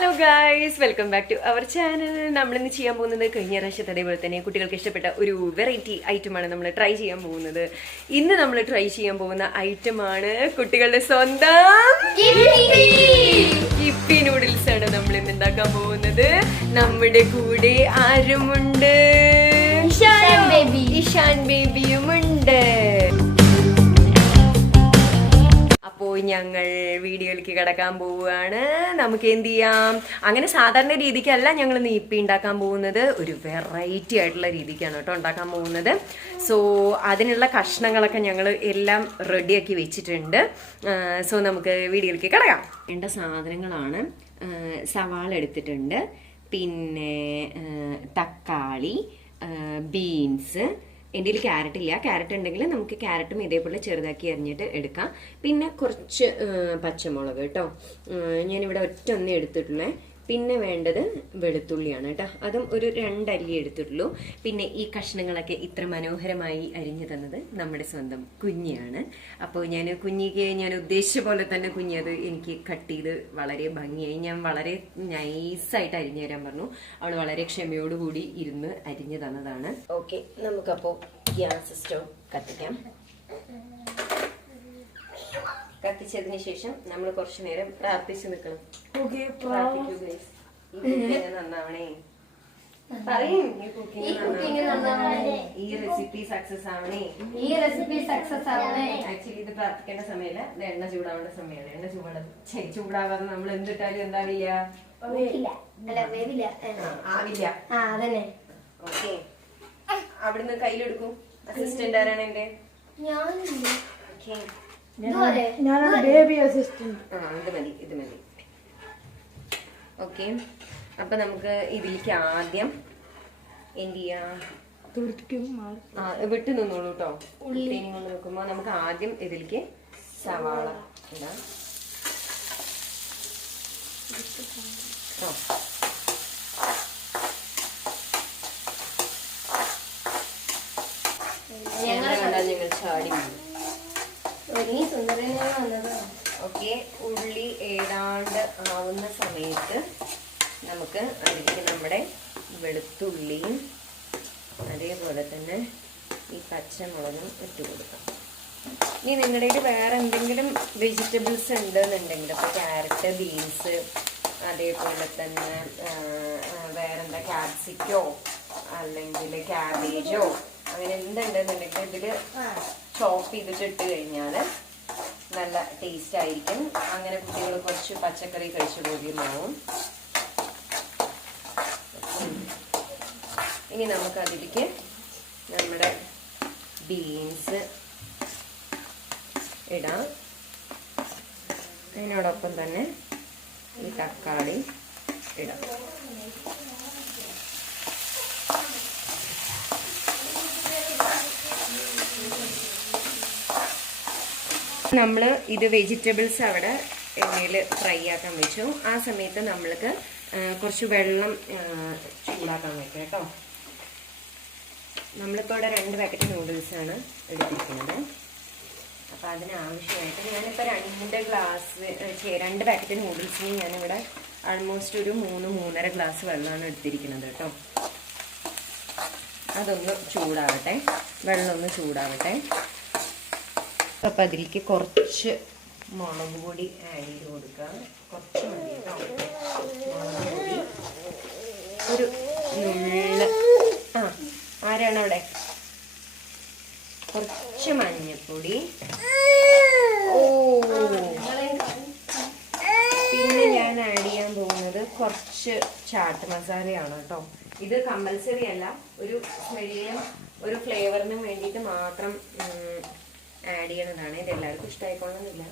Hello guys, welcome back to our channel. നമ്മളിന്ന് ചെയ്യാൻ പോകുന്നത് കഴിഞ്ഞ പ്രാവശ്യത്തെ അതേപോലെ തന്നെ കുട്ടികൾക്ക് ഇഷ്ടപ്പെട്ട ഒരു വെറൈറ്റി ഐറ്റമാണ് നമ്മൾ ട്രൈ ചെയ്യാൻ പോകുന്നത്. ഇന്ന് നമ്മൾ ട്രൈ ചെയ്യാൻ പോകുന്ന ഐറ്റമാണ് കുട്ടികളുടെ സ്വന്തം യിപ്പി നൂഡിൽസ് ആണ് നമ്മൾ ഇന്ന് ഉണ്ടാക്കാൻ പോകുന്നത്. നമ്മുടെ കൂടെ ആരുമുണ്ട്? ഇഷാൻ ബേബിയുമുണ്ട്. അപ്പോൾ ഞങ്ങൾ വീഡിയോയിലേക്ക് കിടക്കാൻ പോവുകയാണ്. നമുക്ക് എന്ത് ചെയ്യാം, അങ്ങനെ സാധാരണ രീതിക്കല്ല ഞങ്ങൾ യിപ്പി ഉണ്ടാക്കാൻ പോകുന്നത്, ഒരു വെറൈറ്റി ആയിട്ടുള്ള രീതിക്കാണ് കേട്ടോ ഉണ്ടാക്കാൻ പോകുന്നത്. സോ അതിനുള്ള കഷ്ണങ്ങളൊക്കെ ഞങ്ങൾ എല്ലാം റെഡിയാക്കി വെച്ചിട്ടുണ്ട്. സോ നമുക്ക് വീഡിയോയിലേക്ക് കിടക്കാം. വേണ്ട സാധനങ്ങളാണ്: സവാള എടുത്തിട്ടുണ്ട്, പിന്നെ തക്കാളി, ബീൻസ്. എൻ്റെ കയ്യിൽ ക്യാരറ്റ് ഇല്ല. ക്യാരറ്റ് ഉണ്ടെങ്കിൽ നമുക്ക് ക്യാരറ്റും ഇതേപോലെ ചെറുതാക്കി അരിഞ്ഞിട്ട് എടുക്കാം. പിന്നെ കുറച്ച് പച്ചമുളക് കേട്ടോ, ഞാനിവിടെ ഒറ്റൊന്നേ എടുത്തിട്ടുള്ളേ. പിന്നെ വേണ്ടത് വെളുത്തുള്ളിയാണ് കേട്ടോ, അതും ഒരു 2 അല്ലി എടുത്തിട്ടുള്ളൂ. പിന്നെ ഈ കഷ്ണങ്ങളൊക്കെ ഇത്ര മനോഹരമായി അരിഞ്ഞു തന്നത് നമ്മുടെ സ്വന്തം കുഞ്ഞിയാണ്. അപ്പോൾ കുഞ്ഞിക്ക് ഞാൻ ഉദ്ദേശിച്ച പോലെ തന്നെ കുഞ്ഞത് എനിക്ക് കട്ട് ചെയ്ത് വളരെ ഭംഗിയായി, ഞാൻ വളരെ നൈസായിട്ട് അരിഞ്ഞു തരാൻ പറഞ്ഞു. അവൾ വളരെ ക്ഷമയോടുകൂടി ഇരുന്ന് അരിഞ്ഞു തന്നതാണ്. ഓക്കെ, നമുക്കപ്പോൾ ഗ്യാസ് സ്റ്റവ് കത്തിക്കാം. കത്തിച്ചതിന് ശേഷം നമ്മൾ കുറച്ചു നേരം പ്രാർത്ഥിച്ചു നിൽക്കണം. നന്നാവണേ, പറയും ഈ റെസിപ്പി സക്സസ് ആവണേ. ആക്ച്വലി ഇത് പ്രാർത്ഥിക്കേണ്ട സമയമല്ല, ഇത് എണ്ണ ചൂടാവേണ്ട സമയമാണ്. എണ്ണ ചൂടാവാതെ നമ്മൾ എന്തിട്ടാലും എന്താവില്ല, ആവില്ല. ഓക്കെ, അവിടുന്ന് കയ്യിലെടുക്കും. അസിസ്റ്റന്റ് ആരാണ് എന്റെ? ഇത് മതി. ഓക്കെ, അപ്പൊ നമുക്ക് ഇതിലേക്ക് ആദ്യം എന്ത് ചെയ്യാം, വിട്ടു നിന്നോളൂ കേട്ടോ. ഉള്ളി കൊണ്ട് നോക്കുമ്പോ നമുക്ക് ആദ്യം ഇതിലേക്ക് സവാള ഇടാം. ഞങ്ങൾ ചാടി. ഓക്കെ, ഉള്ളി ഏതാണ്ട് ആവുന്ന സമയത്ത് നമുക്ക് അതിലേക്ക് നമ്മുടെ വെളുത്തുള്ളിയും അതേപോലെ തന്നെ ഈ പച്ചമുളകും ഇട്ട് കൊടുക്കാം. ഇനി നിങ്ങളുടെ കയ്യിൽ വേറെ എന്തെങ്കിലും വെജിറ്റബിൾസ് ഉണ്ടെന്നുണ്ടെങ്കിൽ, അപ്പോൾ ക്യാരറ്റ്, ബീൻസ്, അതേപോലെ തന്നെ വേറെന്താ ക്യാപ്സിക്കോ അല്ലെങ്കിൽ ക്യാബേജോ അങ്ങനെ എന്തുണ്ടെന്നുണ്ടെങ്കിൽ ഇതിൽ ചോപ്പ് ചെയ്തിട്ട് ഇട്ട് കഴിഞ്ഞാൽ നല്ല ടേസ്റ്റ് ആയിരിക്കും. അങ്ങനെ കുട്ടികൾ കുറച്ച് പച്ചക്കറി കഴിച്ചു പോകുമാവും. ഇനി നമുക്കതിലേക്ക് നമ്മുടെ ബീൻസ് ഇടാം. അതിനോടൊപ്പം തന്നെ ഈ തക്കാളി ഇടാം. നമ്മൾ ഇത് വെജിറ്റബിൾസ് അവിടെ എണ്ണയിൽ ഫ്രൈ ആക്കാൻ വെച്ചു. ആ സമയത്ത് നമ്മൾക്ക് കുറച്ച് വെള്ളം ചൂടാക്കാൻ വെക്കാം കേട്ടോ. നമ്മളിപ്പോൾ ഇവിടെ 2 പാക്കറ്റ് നൂഡിൽസാണ് എടുത്തിരിക്കുന്നത്. അപ്പോൾ അതിനാവശ്യമായിട്ട് ഞാനിപ്പോൾ 2 പാക്കറ്റ് നൂഡിൽസിന് ഞാനിവിടെ ആൾമോസ്റ്റ് ഒരു 3-3.5 ഗ്ലാസ് വെള്ളമാണ് എടുത്തിരിക്കുന്നത് കേട്ടോ. അതൊന്ന് ചൂടാവട്ടെ, വെള്ളം ഒന്ന് ചൂടാവട്ടെ. അപ്പം അതിലേക്ക് കുറച്ച് മുളക് പൊടി ആഡ് ചെയ്ത് കൊടുക്കുക. കുറച്ച് മതി കേട്ടോ മുളക് പൊടി. ഒരു നുള്ള ആരാണ് അവിടെ? കുറച്ച് മഞ്ഞൾപ്പൊടി. പിന്നെ ഞാൻ ആഡ് ചെയ്യാൻ പോകുന്നത് കുറച്ച് ചാട്ട് മസാലയാണ് കേട്ടോ. ഇത് കമ്പൽസറി അല്ല, ഒരു സ്മെല്ലിനും ഒരു ഫ്ലേവറിനും വേണ്ടിയിട്ട് മാത്രം ആഡ് ചെയ്യണതാണ്. ഇത് എല്ലാവർക്കും ഇഷ്ടമായിക്കൊള്ളുന്നില്ല,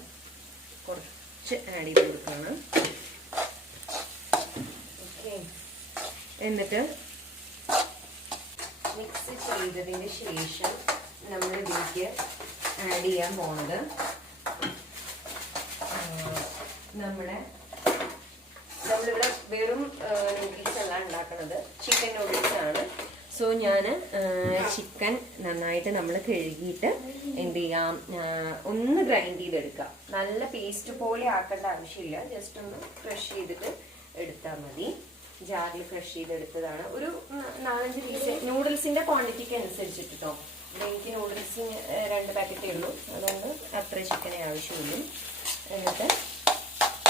കുറച്ച് ആഡ് ചെയ്ത് കൊടുക്കണം. ഓക്കെ, എന്നിട്ട് മിക്സ് ചെയ്തതിന് ശേഷം നമ്മൾ ഇതിലേക്ക് ആഡ് ചെയ്യാൻ പോണത് നമ്മളിവിടെ വെറും നൂഡിൽസ് അല്ല ഉണ്ടാക്കുന്നത്, ചിക്കൻ നൂഡിൽസ് ആണ്. സോ ഞാൻ ചിക്കൻ നന്നായിട്ട് നമ്മൾ കഴുകിയിട്ട് എന്ത് ചെയ്യാം, ഒന്ന് ഗ്രൈൻഡ് ചെയ്തെടുക്കാം. നല്ല പേസ്റ്റ് പോലെ ആക്കേണ്ട ആവശ്യമില്ല, ജസ്റ്റ് ഒന്ന് ക്രഷ് ചെയ്തിട്ട് എടുത്താൽ എടുത്താൽ മതി. ജാറിൽ ക്രഷ് ചെയ്തെടുത്തതാണ്. ഒരു 4-5 പീസ് നൂഡിൽസിന്റെ ക്വാണ്ടിറ്റിക്ക് അനുസരിച്ചിട്ട് കേട്ടോ. എനിക്ക് നൂഡിൽസിന് 2 പാക്കറ്റേ ഉള്ളൂ, അതുകൊണ്ട് അത്ര ചിക്കനെ ആവശ്യമുള്ളൂ. എന്നിട്ട്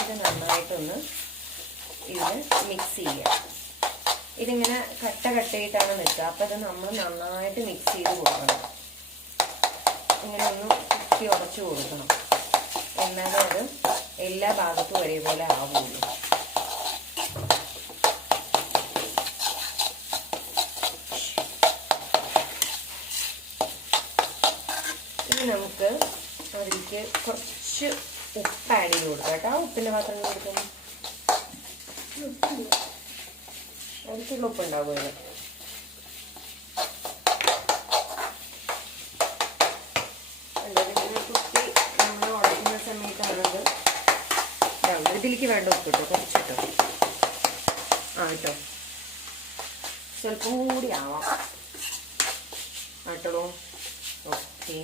ഇത് നന്നായിട്ടൊന്ന് ഇത് മിക്സ് ചെയ്യുക. ഇതിങ്ങനെ കട്ടയായിട്ടാണ് നിൽക്കുക. അപ്പം ഇത് നമ്മൾ നന്നായിട്ട് മിക്സ് ചെയ്ത് കൊടുക്കണം. ഇങ്ങനെ ഒന്ന് കുത്തി ഉടച്ചു കൊടുക്കണം, എന്നാലേ അത് എല്ലാ ഭാഗത്തും ഒരേപോലെ ആവുള്ളൂ. ഇനി നമുക്ക് അതിലേക്ക് കുറച്ച് ഉപ്പ് ആഡ് ചെയ്ത് കൊടുക്കാം കേട്ടോ. ഉപ്പിൻ്റെ പാത്രം കൊടുക്കുന്നു, അതിലുള്ള ഉപ്പുണ്ടാവുമല്ലോ. കുത്തി നമ്മൾ ഉടയ്ക്കുന്ന സമയത്താണത് ഇതാവുന്നത്. ഇതിലേക്ക് വേണ്ട ഉപ്പ് കിട്ടോ, കുറച്ചിട്ടോ. കേട്ടോ, സ്വല്പം കൂടി ആവാം കേട്ടോ. Okay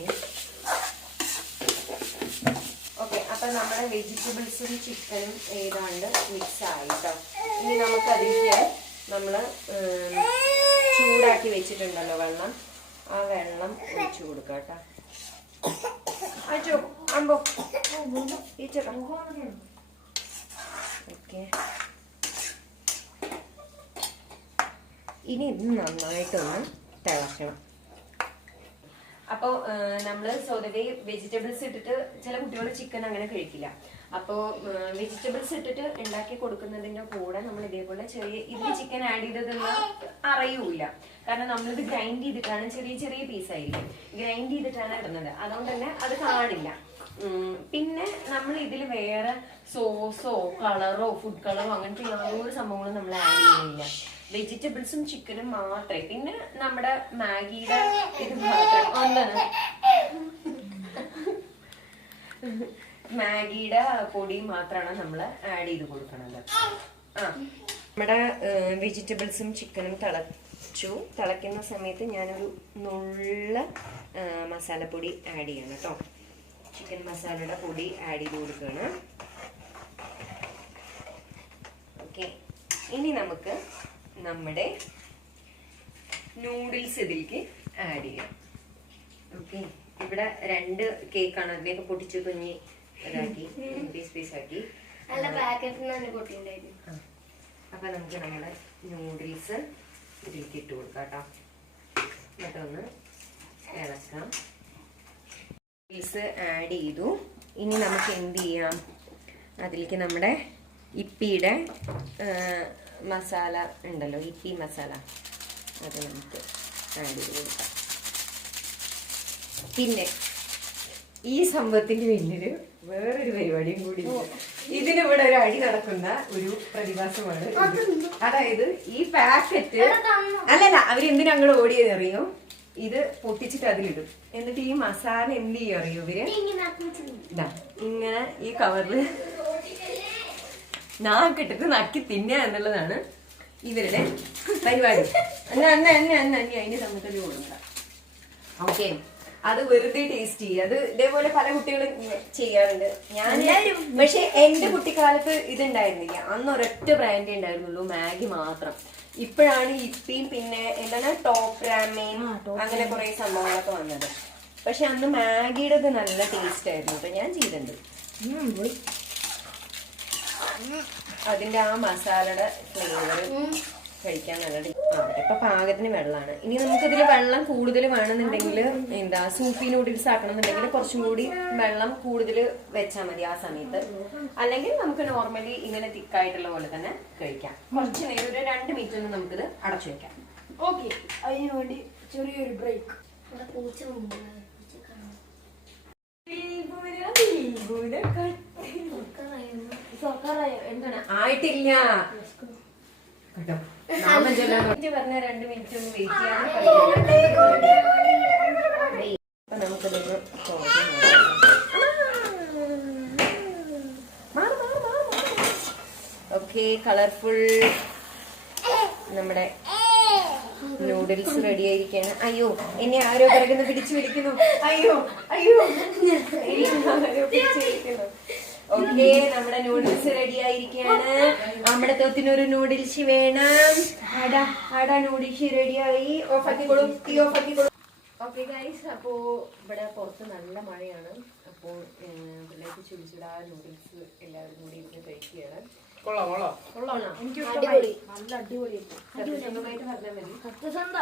okay. അപ്പം നമ്മുടെ വെജിറ്റബിൾസും ചിക്കനും ഏതാണ്ട് മിക്സ് ആയി കേട്ടോ. ഇനി നമുക്കതിലേക്ക് നമ്മൾ ചൂടാക്കി വെച്ചിട്ടുണ്ടല്ലോ വെള്ളം, ആ വെള്ളം ഒഴിച്ചു കൊടുക്കാം കേട്ടോ. ഓക്കെ. ഇനി ഇത് നന്നായിട്ടൊന്ന് തിളക്കണം. അപ്പോൾ നമ്മൾ സ്വതവേ വെജിറ്റബിൾസ് ഇട്ടിട്ട് ചില കുട്ടികൾ ചിക്കൻ അങ്ങനെ കഴിക്കില്ല. അപ്പോൾ വെജിറ്റബിൾസ് ഇട്ടിട്ട് ഉണ്ടാക്കി കൊടുക്കുന്നതിൻ്റെ കൂടെ നമ്മൾ ഇതേപോലെ ചെറിയ ഇതിൽ ചിക്കൻ ആഡ് ചെയ്തതെന്ന് അറിയൂല. കാരണം നമ്മളിത് ഗ്രൈൻഡ് ചെയ്തിട്ടാണ്, ചെറിയ ചെറിയ പീസായിരിക്കും ഗ്രൈൻഡ് ചെയ്തിട്ടാണ് ഇടുന്നത്, അതുകൊണ്ട് തന്നെ അത് കാണില്ല. പിന്നെ നമ്മൾ ഇതിൽ വേറെ സോസോ കളറോ ഫുഡ് കളറോ അങ്ങനത്തെ യാതൊരു സംഭവങ്ങളും നമ്മൾ ആഡ് ചെയ്യുന്നില്ല. വെജിറ്റബിൾസും ചിക്കനും മാത്രമേ. പിന്നെ നമ്മുടെ മാഗിയുടെ ഇത് മാത്രം ഒന്നാണ്, മാഗിയുടെ പൊടി മാത്രമാണ് നമ്മൾ ആഡ് ചെയ്ത് കൊടുക്കണത്. നമ്മുടെ വെജിറ്റബിൾസും ചിക്കനും തിളയ്ക്കുന്ന സമയത്ത് ഞാനൊരു നുള്ള മസാലപ്പൊടി ആഡ് ചെയ്യണം കേട്ടോ. ചിക്കൻ മസാലയുടെ പൊടി ആഡ് ചെയ്ത് കൊടുക്കുകയാണ്. ഓക്കെ. ഇനി നമുക്ക് നമ്മുടെ നൂഡിൽസ് ഇതിലേക്ക് ആഡ് ചെയ്യാം. ഓക്കെ. ഇവിടെ 2 കേക്കാണ്, അതിലേക്ക് പൊട്ടിച്ച് കുഞ്ഞി ഇതാക്കി പീസാക്കി. അപ്പൊ നമുക്ക് നമ്മുടെ നൂഡിൽസ് ഇതിലേക്ക് ഇട്ട് കൊടുക്കാം കേട്ടോ. എന്നിട്ടൊന്ന് ഇളക്കാം. നൂഡിൽസ് ആഡ് ചെയ്തു. ഇനി നമുക്ക് എന്ത് ചെയ്യാം, അതിലേക്ക് നമ്മുടെ ഇപ്പിയുടെ മസാല ഉണ്ടല്ലോ, ഇപ്പി മസാല, അത് നമുക്ക് ആഡ് ചെയ്ത് കൊടുക്കാം. പിന്നെ ഈ സംഭവത്തിന് പിന്നില് വേറൊരു പരിപാടിയും കൂടി ഉണ്ട്. ഇതിനിവിടെ ഒരു അടി നടക്കുന്ന ഒരു പ്രതിഭാസമാണ്. അതായത് ഈ പാക്കറ്റ് അല്ലല്ല, അവരെന്തിനാ അങ്ങോട്ട് ഓടിയത് അറിയോ? ഇത് പൊട്ടിച്ചിട്ട് അതിലിടും. എന്നിട്ട് ഈ മസാല എന്ത് ചെയ്യും അറിയോ ഇവര്? ഇങ്ങനെ ഈ കവറില് നാക്കിട്ടിട്ട് നക്കി തിന്നുക എന്നുള്ളതാണ് ഇവരുടെ പരിപാടി. അതിന് നമുക്ക് കൊടുക്കാം. ഓക്കെ. അത് വെറുതെ ടേസ്റ്റ് ചെയ്യുക. അത് ഇതേപോലെ പല കുട്ടികളും ചെയ്യാറുണ്ട്. ഞാൻ പക്ഷെ എന്റെ കുട്ടിക്കാലത്ത് ഇതുണ്ടായിരുന്നില്ല. അന്ന് ഒരൊറ്റ ബ്രാൻഡേ ഉണ്ടായിരുന്നുള്ളൂ, മാഗി മാത്രം. ഇപ്പോഴാണ് ഇപ്പിയും പിന്നെ എന്താണ് ടോപ്പ് റാമേൻ അങ്ങനെ കുറെ സംഭവങ്ങളൊക്കെ വന്നത്. പക്ഷെ അന്ന് മാഗിയുടെ നല്ല ടേസ്റ്റ് ആയിരുന്നു കേട്ടോ. ഞാൻ ചെയ്തിട്ടുണ്ട്. അതിന്റെ ആ മസാലയുടെ ഫ്ലേവർ കഴിക്കാൻ നല്ല ഇപ്പൊ പാകത്തിന് വെള്ളമാണ്. ഇനി നമുക്കിതിൽ വെള്ളം കൂടുതൽ വേണമെന്നുണ്ടെങ്കിൽ എന്താ സൂപ്പി നൂഡിൽസ് ആക്കണമെന്നുണ്ടെങ്കിൽ കുറച്ചും കൂടി വെള്ളം കൂടുതൽ വെച്ചാൽ മതി ആ സമയത്ത്. അല്ലെങ്കിൽ നമുക്ക് നോർമലി ഇങ്ങനെ തിക്കായിട്ടുള്ള പോലെ തന്നെ കഴിക്കാം. കുറച്ച് നേരം ഒരു 2 മിനിറ്റ് ഒന്ന് നമുക്കിത് അടച്ചു വെക്കാം. ഓക്കെ. അതിനു വേണ്ടി ചെറിയൊരു ബ്രേക്ക്. എന്താണ് ആയിട്ടില്ല കേട്ടോ. പറഞ്ഞ 2 മിനിറ്റ് ഒന്ന് വെയിറ്റ് ചെയ്യാൻ. അപ്പൊ നമുക്കിതൊന്ന് ഓക്കെ. കളർഫുൾ നമ്മുടെ നൂഡിൽസ് റെഡി ആയിരിക്കാണ്. അയ്യോ, എന്നെ ആരോ പിറകുന്ന് പിടിച്ചു പിടിക്കുന്നു. അയ്യോ അയ്യോ, ആരോ പിടിച്ചു പിടിക്കുന്നു. ഓക്കെ, നമ്മുടെ നൂഡിൽസ് റെഡി ആയിരിക്കാണ്. നമ്മുടെ തൊത്തിനൊരു നൂഡിൽസ് വേണം. ആടാ നൂഡിൽസ് റെഡിയായി. ഓഫാക്കിക്കോളും, തീ ഓഫാക്കിക്കോളും. ഓക്കെ ഗൈസ്, അപ്പോ ഇവിടെ പുറത്ത് നല്ല മഴയാണ്. അപ്പോ പിള്ളേർക്ക് ചുടിച്ചുടാ നൂഡിൽസ് എല്ലാവരും കൂടി ഇരുന്ന് കഴിക്കുകയാണ്. കൊള്ളാണോ? നല്ല അടിപൊളി സത്യസന്ധമായിട്ട് പറഞ്ഞാൽ മതി. സത്യസന്ധ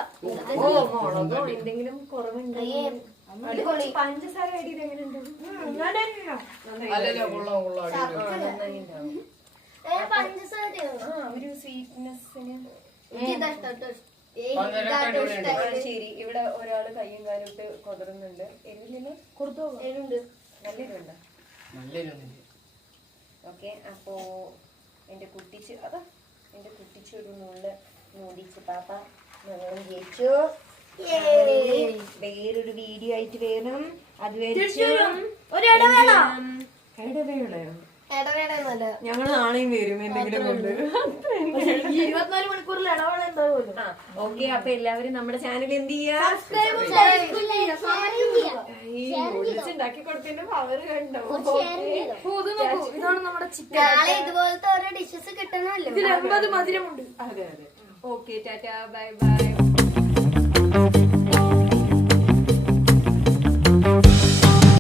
മുളകോ എന്തെങ്കിലും കുറവുണ്ടെങ്കിൽ പഞ്ചസാര അടിയിൽ എങ്ങനെയുണ്ട്? ഒരു സ്വീറ്റ്നെസ്സിന് ശരി. ഇവിടെ ഒരാള് കയ്യും കാലും ഇട്ട് കൊതറുന്നുണ്ട്. എരിവിന് എരിവുണ്ട്, നല്ല എരിവുണ്ട്. ഓക്കെ, അപ്പോ എന്റെ കുട്ടിച്ച് ഒരു നൂഡിൽസ് പാപ്പ ഞങ്ങളും ജയിച്ചു. വേറൊരു വീഡിയോ ആയിട്ട് വേണം. അതുവരെ ഞങ്ങൾ നാളെയും വരും എന്തെങ്കിലും കൊണ്ട്. 24 മണിക്കൂറിൽ ഇടവേള എന്തായാലും. ഓക്കെ, അപ്പൊ എല്ലാവരും നമ്മുടെ ചാനൽ എന്ത് ചെയ്യാ, ഉണ്ടാക്കി കൊടുത്തതിന്റെ പവർ കണ്ടോ? ഇതാണ് നമ്മുടെ ചിക്കൻ. നാളെ ഇതുപോലത്തെ ഓരോ ഡിഷസ് കിട്ടണമല്ലോ. ഇതിൽ 80 മധുരമുണ്ട്. അതെ. Okay, Tata, bye bye.